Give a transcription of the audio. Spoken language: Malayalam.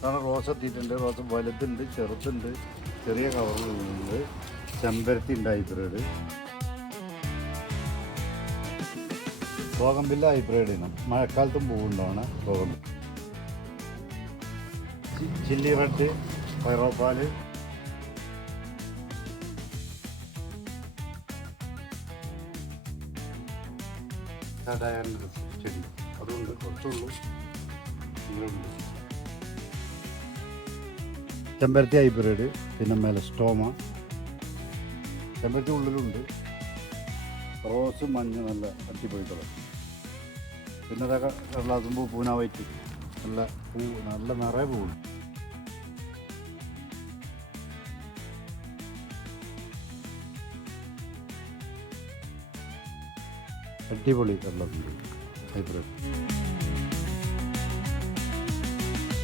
കാരണം റോസ് എത്തിയിട്ടുണ്ട്. റോസ് വലുതുണ്ട്, ചെറുതുണ്ട്, ചെറിയ കവറുകളുണ്ട്. ചെമ്പരത്തി ഉണ്ട് ഹൈബ്രിഡ്. ബോഗൺവില്ല ഹൈബ്രിഡ് ഇനം. മഴക്കാലത്തും പൂവുണ്ടാവണ ബോഗൺവില്ല. ചില്ലി റെഡ്, പൈറോപ്പാല്, ചെടി അതുകൊണ്ട് കുറച്ചുള്ളൂ. ചെമ്പരത്തി ഹൈബ്രിഡ്, പിന്നെ മെലസ്റ്റോമ. ചെമ്പരത്തി ഉള്ളിലുണ്ട്. റോസ് മഞ്ഞ നല്ല അടിപൊളി കളർ. പിന്നെ അതൊക്കെ കടലാസും പൂ, പൂന വൈറ്റ്, നല്ല പൂ, നല്ല നിറയെ പൂവുണ്ട്. അടിപൊളി കടലാസും പൂ ഹൈബ്രിഡ്.